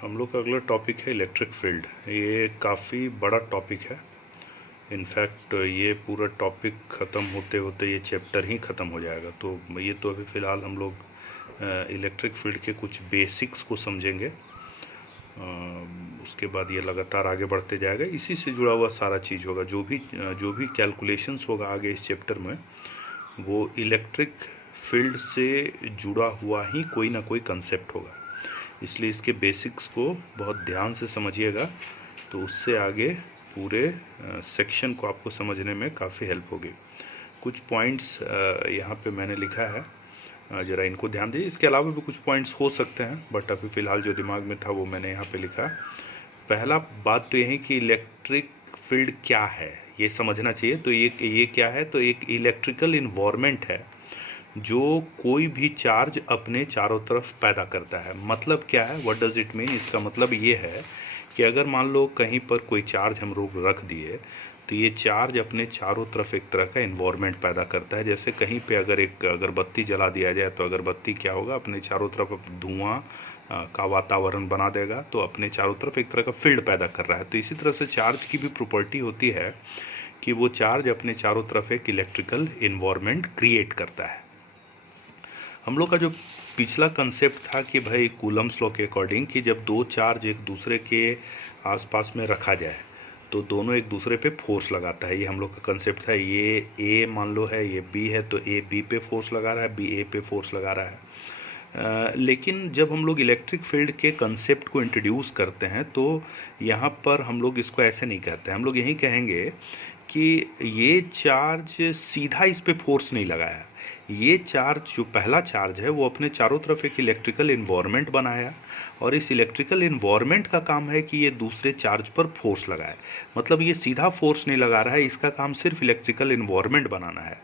हम लोग का अगला टॉपिक है इलेक्ट्रिक फील्ड। ये काफ़ी बड़ा टॉपिक है। इनफैक्ट ये पूरा टॉपिक ख़त्म होते होते ये चैप्टर ही ख़त्म हो जाएगा। तो ये तो अभी फ़िलहाल हम लोग इलेक्ट्रिक फील्ड के कुछ बेसिक्स को समझेंगे। उसके बाद ये लगातार आगे बढ़ते जाएगा। इसी से जुड़ा हुआ सारा चीज़ होगा। जो भी कैलकुलेशंस होगा आगे इस चैप्टर में, वो इलेक्ट्रिक फील्ड से जुड़ा हुआ ही कोई ना कोई कंसेप्ट होगा। इसलिए इसके बेसिक्स को बहुत ध्यान से समझिएगा, तो उससे आगे पूरे सेक्शन को आपको समझने में काफ़ी हेल्प होगी। कुछ पॉइंट्स यहाँ पे मैंने लिखा है, ज़रा इनको ध्यान दीजिए। इसके अलावा भी कुछ पॉइंट्स हो सकते हैं, बट अभी फ़िलहाल जो दिमाग में था वो मैंने यहाँ पे लिखा। पहला बात तो यही कि इलेक्ट्रिक फील्ड क्या है ये समझना चाहिए। तो ये क्या है? तो एक इलेक्ट्रिकल इन्वायरमेंट है जो कोई भी चार्ज अपने चारों तरफ पैदा करता है। मतलब क्या है? What does it mean? इसका मतलब ये है कि अगर मान लो कहीं पर कोई चार्ज हम लोग रख दिए, तो ये चार्ज अपने चारों तरफ एक तरह का इन्वायरमेंट पैदा करता है। जैसे कहीं पे अगर एक अगरबत्ती जला दिया जाए, तो अगरबत्ती क्या होगा? अपने चारों तरफ धुआं का वातावरण बना देगा, तो अपने चारों तरफ एक तरह का फील्ड पैदा कर रहा है। तो इसी तरह से चार्ज की भी प्रॉपर्टी होती है कि वो चार्ज अपने चारों तरफ एक इलेक्ट्रिकल इन्वायरमेंट क्रिएट करता है। हम लोग का जो पिछला कंसेप्ट था कि भाई कूलम्स लॉ के अकॉर्डिंग कि जब दो चार्ज एक दूसरे के आसपास में रखा जाए तो दोनों एक दूसरे पे फोर्स लगाता है। ये हम लोग का कंसेप्ट था। ये ए मान लो है, ये बी है, तो ए बी पे फोर्स लगा रहा है, बी ए पे फोर्स लगा रहा है। लेकिन जब हम लोग इलेक्ट्रिक फील्ड के कंसेप्ट को इंट्रोड्यूस करते हैं, तो यहाँ पर हम लोग इसको ऐसे नहीं कहते हैं। हम लोग यही कहेंगे कि ये चार्ज सीधा इस पे फोर्स नहीं लगाया। ये चार्ज, जो पहला चार्ज है, वो अपने चारों तरफ एक इलेक्ट्रिकल इन्वायरमेंट बनाया, और इस इलेक्ट्रिकल इन्वायरमेंट का काम है कि ये दूसरे चार्ज पर फोर्स लगाए। मतलब ये सीधा फोर्स नहीं लगा रहा है, इसका काम सिर्फ इलेक्ट्रिकल इन्वायरमेंट बनाना है।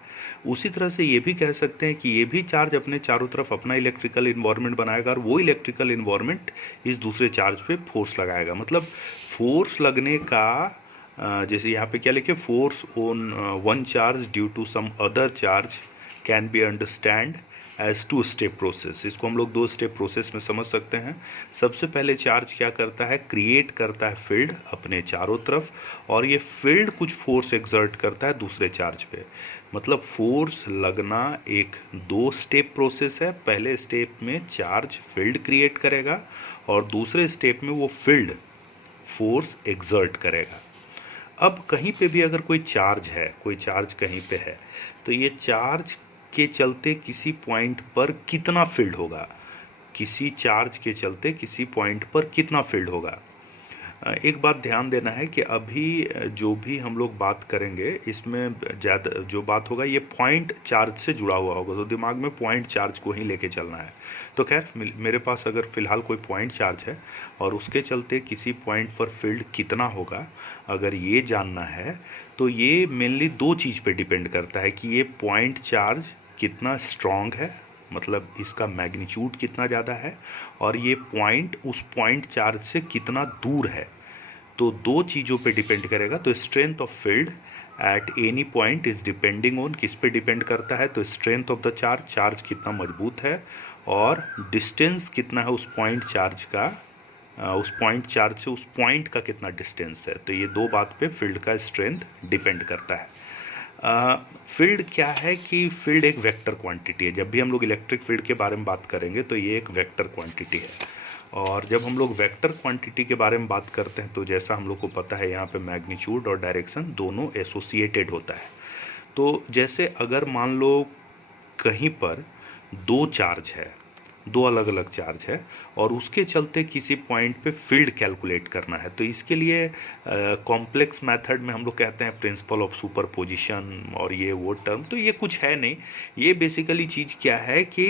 उसी तरह से ये भी कह सकते हैं कि ये भी चार्ज अपने चारों तरफ अपना इलेक्ट्रिकल इन्वायरमेंट बनाएगा, और वो इलेक्ट्रिकल इन्वायरमेंट इस दूसरे चार्ज पे फोर्स लगाएगा। मतलब फोर्स लगने का जैसे यहाँ पे क्या लिखे, force on one charge due to some other charge can be understand as two step process. इसको हम लोग दो स्टेप प्रोसेस में समझ सकते हैं। सबसे पहले चार्ज क्या करता है? क्रिएट करता है फील्ड अपने चारों तरफ, और ये फील्ड कुछ फोर्स एक्सर्ट करता है दूसरे चार्ज पे। मतलब फोर्स लगना एक दो स्टेप प्रोसेस है। पहले स्टेप में चार्ज फील्ड क्रिएट करेगा, और दूसरे स्टेप में वो फील्ड फोर्स एक्सर्ट करेगा। अब कहीं पे भी अगर कोई चार्ज है, कोई चार्ज कहीं पे है, तो ये चार्ज के चलते किसी पॉइंट पर कितना फील्ड होगा, किसी चार्ज के चलते किसी पॉइंट पर कितना फील्ड होगा। एक बात ध्यान देना है कि अभी जो भी हम लोग बात करेंगे, इसमें ज़्यादा जो बात होगा ये पॉइंट चार्ज से जुड़ा हुआ होगा। तो दिमाग में पॉइंट चार्ज को ही लेके चलना है। तो खैर, मेरे पास अगर फ़िलहाल कोई पॉइंट चार्ज है और उसके चलते किसी पॉइंट पर फील्ड कितना होगा, अगर ये जानना है, तो ये मेनली दो चीज़ पे डिपेंड करता है कि ये पॉइंट चार्ज कितना स्ट्रॉन्ग है, मतलब इसका मैग्नीट्यूड कितना ज़्यादा है, और ये पॉइंट उस पॉइंट चार्ज से कितना दूर है। तो दो चीज़ों पे डिपेंड करेगा। तो strength of field at any point is depending on, किस पे डिपेंड करता है? तो strength of the charge, charge कितना मजबूत है, और डिस्टेंस कितना है उस पॉइंट चार्ज का, उस पॉइंट चार्ज से उस पॉइंट का कितना डिस्टेंस है। तो ये दो बात पे फील्ड का स्ट्रेंथ डिपेंड करता है। फील्ड क्या है कि फील्ड एक वेक्टर क्वांटिटी है। जब भी हम लोग इलेक्ट्रिक फील्ड के बारे में बात करेंगे, तो ये एक वेक्टर क्वांटिटी है। और जब हम लोग वेक्टर क्वांटिटी के बारे में बात करते हैं, तो जैसा हम लोग को पता है, यहाँ पे मैग्नीट्यूड और डायरेक्शन दोनों एसोसिएटेड होता है। तो जैसे अगर मान लो कहीं पर दो चार्ज है, दो अलग अलग चार्ज है, और उसके चलते किसी पॉइंट पे फील्ड कैलकुलेट करना है, तो इसके लिए कॉम्प्लेक्स मेथड में हम लोग कहते हैं प्रिंसिपल ऑफ सुपरपोजिशन, और ये वो टर्म तो ये कुछ है नहीं। ये बेसिकली चीज़ क्या है कि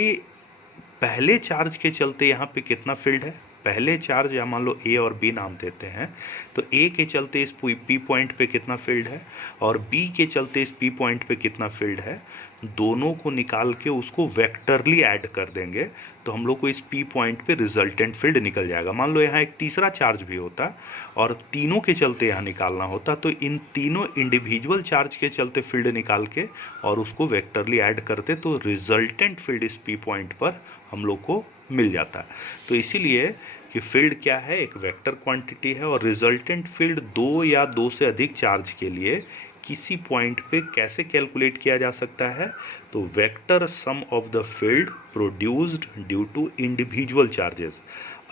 पहले चार्ज के चलते यहाँ पे कितना फील्ड है, पहले चार्ज या मान लो ए और बी नाम देते हैं, तो ए के चलते इस पी पॉइंट पे कितना फील्ड है, और बी के चलते इस पी पॉइंट पे कितना फील्ड है, दोनों को निकाल के उसको वेक्टरली ऐड कर देंगे, तो हम लोग को इस पी पॉइंट पे रिजल्टेंट फील्ड निकल जाएगा। मान लो यहाँ एक तीसरा चार्ज भी होता और तीनों के चलते यहाँ निकालना होता, तो इन तीनों इंडिविजुअल चार्ज के चलते फील्ड निकाल के और उसको वेक्टरली ऐड करते, तो रिजल्टेंट फील्ड इस पी पॉइंट पर हम लोग को मिल जाता। तो इसीलिए कि फील्ड क्या है, एक वेक्टर क्वांटिटी है और रिजल्टेंट फील्ड 2 या 2 से अधिक चार्ज के लिए किसी पॉइंट पे कैसे कैलकुलेट किया जा सकता है, तो vector sum of the field produced due to individual charges,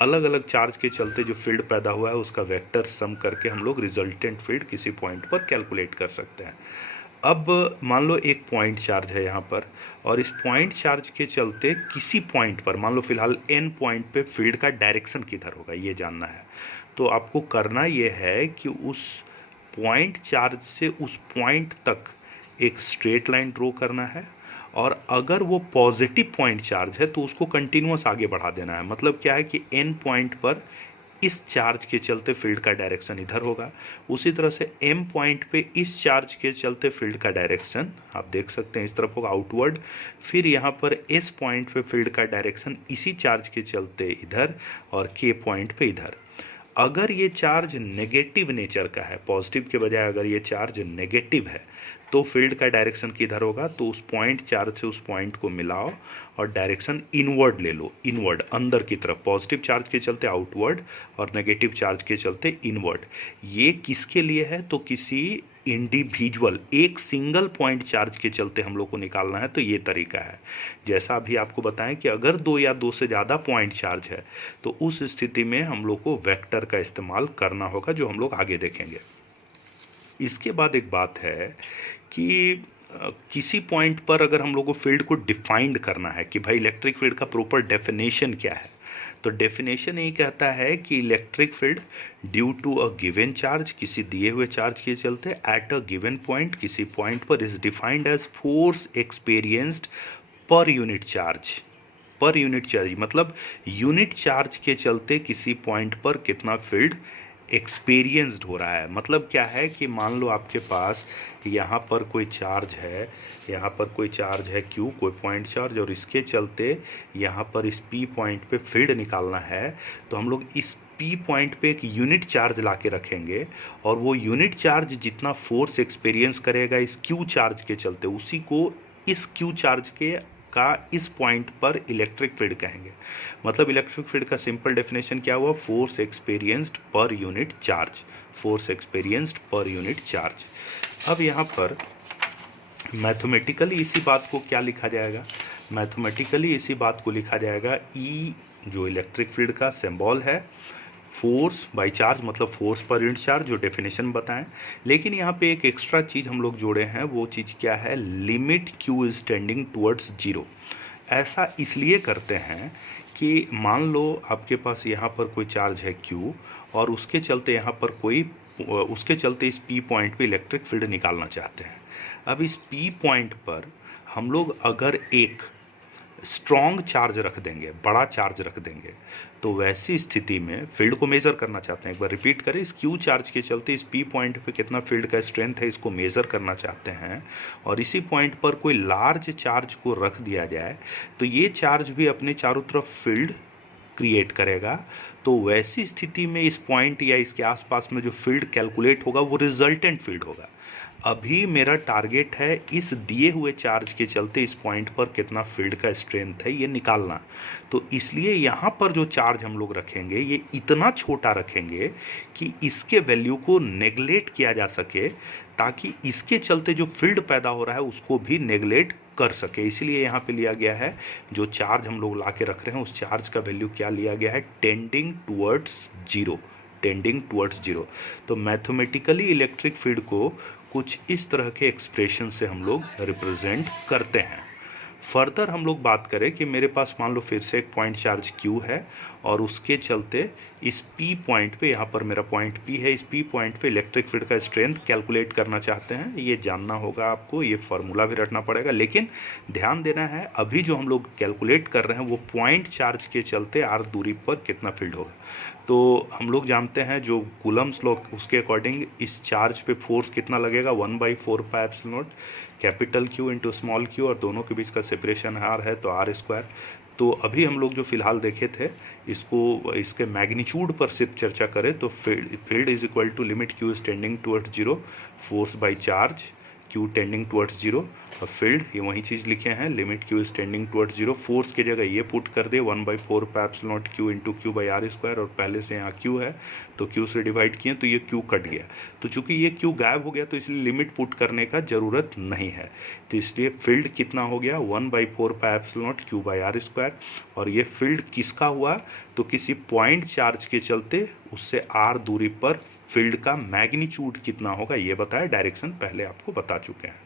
अलग अलग चार्ज के चलते जो फील्ड पैदा हुआ है उसका वेक्टर सम करके हम लोग रिजल्टेंट फील्ड किसी पॉइंट पर कैलकुलेट कर सकते हैं। अब मान लो एक पॉइंट चार्ज है यहाँ पर, और इस पॉइंट चार्ज के चलते किसी पॉइंट पर, मान लो फिलहाल n पॉइंट पे फील्ड का डायरेक्शन किधर होगा ये जानना है। तो आपको करना ये है कि उस पॉइंट चार्ज से उस पॉइंट तक एक स्ट्रेट लाइन ड्रॉ करना है, और अगर वो पॉजिटिव पॉइंट चार्ज है तो उसको कंटिन्यूअस आगे बढ़ा देना है। मतलब क्या है कि n पॉइंट पर इस चार्ज के चलते फील्ड का डायरेक्शन इधर होगा, उसी तरह से m पॉइंट पे इस चार्ज के चलते फील्ड का डायरेक्शन आप देख सकते हैं इस तरफ होगा आउटवर्ड, फिर यहाँ पर s पॉइंट पे फील्ड का डायरेक्शन इसी चार्ज के चलते इधर, और k पॉइंट पे इधर। अगर ये चार्ज नेगेटिव नेचर का है, पॉजिटिव के बजाय अगर ये चार्ज नेगेटिव है तो फील्ड का डायरेक्शन किधर होगा, तो उस पॉइंट चार्ज से उस पॉइंट को मिलाओ और डायरेक्शन इनवर्ड ले लो, इनवर्ड अंदर की तरफ, पॉजिटिव चार्ज के चलते आउटवर्ड और नेगेटिव चार्ज के चलते इनवर्ड। ये किसके लिए है, तो किसी इंडिविजुअल एक सिंगल पॉइंट चार्ज के चलते हम लोग को निकालना है। तो ये तरीका है, जैसा अभी आपको बताएं कि अगर 2 या 2 से ज़्यादा पॉइंट चार्ज है तो उस स्थिति में हम लोग को वेक्टर का इस्तेमाल करना होगा, जो हम लोग आगे देखेंगे। इसके बाद एक बात है कि किसी पॉइंट पर अगर हम लोग को फील्ड को डिफाइंड करना है कि भाई इलेक्ट्रिक फील्ड का प्रॉपर डेफिनेशन क्या है, तो डेफिनेशन यही कहता है कि electric field due to a given charge, किसी दिए हुए चार्ज के चलते एट अ गिवन पॉइंट, किसी पॉइंट पर, is defined as force experienced per unit charge. Per unit charge मतलब यूनिट चार्ज के चलते किसी पॉइंट पर कितना फील्ड एक्सपीरियंस्ड हो रहा है। मतलब क्या है कि मान लो आपके पास यहाँ पर कोई चार्ज है, यहाँ पर कोई चार्ज है Q, कोई पॉइंट चार्ज, और इसके चलते यहाँ पर इस P पॉइंट पे फील्ड निकालना है, तो हम लोग इस P पॉइंट पे एक यूनिट चार्ज ला के रखेंगे, और वो यूनिट चार्ज जितना फोर्स एक्सपीरियंस करेगा इस Q चार्ज के चलते, उसी को इस Q चार्ज के का इस पॉइंट पर इलेक्ट्रिक फील्ड कहेंगे। मतलब इलेक्ट्रिक फील्ड का सिंपल डेफिनेशन क्या हुआ, force experienced per unit charge, force experienced per unit charge. अब यहाँ पर मैथमेटिकली इसी बात को क्या लिखा जाएगा, मैथमेटिकली इसी बात को लिखा जाएगा E, जो इलेक्ट्रिक फील्ड का सिंबल है, फोर्स बाई चार्ज, मतलब फोर्स पर यूनिट चार्ज, जो डेफिनेशन बताएं। लेकिन यहाँ पे एक एक्स्ट्रा चीज़ हम लोग जोड़े हैं, वो चीज़ क्या है, limit Q is tending towards 0। ऐसा इसलिए करते हैं कि मान लो आपके पास यहाँ पर कोई चार्ज है Q, और उसके चलते यहाँ पर कोई, उसके चलते इस P पॉइंट पे इलेक्ट्रिक फील्ड निकालना चाहते हैं। अब इस P पॉइंट पर हम लोग अगर एक स्ट्रॉन्ग चार्ज रख देंगे, बड़ा चार्ज रख देंगे, तो वैसी स्थिति में फील्ड को मेज़र करना चाहते हैं। एक बार रिपीट करें, इस Q चार्ज के चलते इस P पॉइंट पे कितना फील्ड का स्ट्रेंथ है, इसको मेज़र करना चाहते हैं, और इसी पॉइंट पर कोई लार्ज चार्ज को रख दिया जाए तो ये चार्ज भी अपने चारों तरफ फील्ड क्रिएट करेगा। तो वैसी स्थिति में इस पॉइंट या इसके आसपास में जो फील्ड कैलकुलेट होगा वो रिजल्टेंट फील्ड होगा। अभी मेरा टारगेट है इस दिए हुए चार्ज के चलते इस पॉइंट पर कितना फील्ड का स्ट्रेंथ है ये निकालना। तो इसलिए यहाँ पर जो चार्ज हम लोग रखेंगे ये इतना छोटा रखेंगे कि इसके वैल्यू को नेगलेक्ट किया जा सके, ताकि इसके चलते जो फील्ड पैदा हो रहा है उसको भी नेगलेक्ट कर सके। इसलिए यहाँ पे लिया गया है, जो चार्ज हम लोग ला के रख रहे हैं उस चार्ज का वैल्यू क्या लिया गया है, टेंडिंग टुवर्ड्स 0, टेंडिंग टुवर्ड्स 0। तो मैथमेटिकली इलेक्ट्रिक फील्ड को कुछ इस तरह के एक्सप्रेशन से हम लोग रिप्रेजेंट करते हैं। फर्दर हम लोग बात करें कि मेरे पास मान लो फिर से एक पॉइंट चार्ज Q है, और उसके चलते इस P पॉइंट पे, यहाँ पर मेरा पॉइंट P है, इस P पॉइंट पे इलेक्ट्रिक फील्ड का स्ट्रेंथ कैलकुलेट करना चाहते हैं। ये जानना होगा आपको, ये फार्मूला भी रटना पड़ेगा, लेकिन ध्यान देना है अभी जो हम लोग कैलकुलेट कर रहे हैं वो पॉइंट चार्ज के चलते r दूरी पर कितना फील्ड होगा। तो हम लोग जानते हैं जो कूलम्स लॉ, उसके अकॉर्डिंग इस चार्ज पे फोर्स कितना लगेगा, 1/4πε0 capital Q into small Q, और दोनों के बीच का सेपरेशन r है तो r²। तो अभी हम लोग जो फिलहाल देखे थे इसको, इसके मैग्नीट्यूड पर सिर्फ चर्चा करें तो field is equal to limit Q is tending towards 0, force by charge Q tending towards zero, और फील्ड ये वही चीज़ लिखे हैं, limit Q is tending towards zero. Force की जगह ये पुट कर दे 1/4 pi epsilon naught Q into Q by r square, और पहले से यहाँ Q है तो Q से डिवाइड किए तो ये Q कट गया, तो चूंकि ये Q गायब हो गया तो इसलिए लिमिट पुट करने का ज़रूरत नहीं है, तो इसलिए फील्ड कितना हो गया 1/4 pi epsilon naught Q by r square. और ये फील्ड किसका हुआ, तो किसी पॉइंट चार्ज के चलते उससे r दूरी पर फील्ड का मैग्नीट्यूड कितना होगा ये बताया, डायरेक्शन पहले आपको बता चुके हैं।